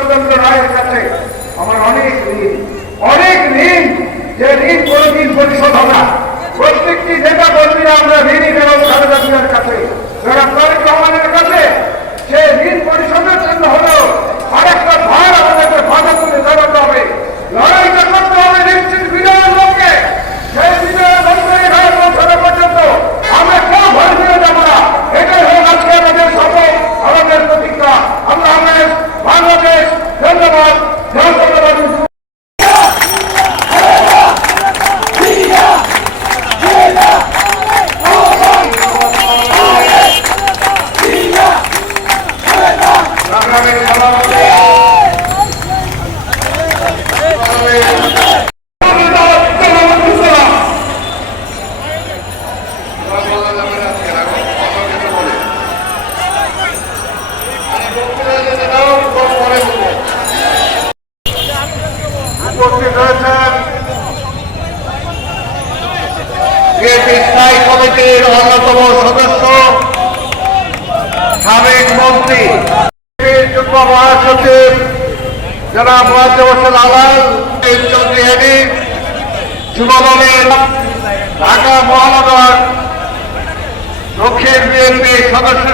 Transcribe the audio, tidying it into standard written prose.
গণতন্ত্র রায়ের কাছে আমার অনেক ঋণ, যে ঋণ কোনদিন পরিশোধ হবে না। প্রত্যেকটি নেতা কর্মীরা আমরা ঋণী এবং খালেদা জিয়ার কাছে, তারেক রহমানের কাছে। সে ঋণ পরিশোধের জন্য হলেও আরেকটা ভার আমাদেরকে বাধা তুলে দাঁড়াতে হবে, লড়াইটা করতে হবে নিশ্চিত বিজয়ের লক্ষ্যে। সেই বিজয়ের লক্ষ্যে রায় পৌঁছানো পর্যন্ত আমরা কেউ ভয় ফিরে যাবো না। এটাই হোক আজকে আমাদের শপথ, আমাদের প্রতিজ্ঞা। আল্লাহ হাফেজ, বাংলাদেশ। ধন্যবাদ। ধন্যবাদ। উপস্থিত রয়েছেন বিএনপি স্থায়ী কমিটির অন্যতম সদস্য, সাবেক মন্ত্রী, যুগ্ম মহাসচিব জনাব মোয়াজ্জেম হোসেন আলাল, চৌধুরী হেডি, যুবদলের ঢাকা মহানগর দক্ষিণ বিএনপি সদস্য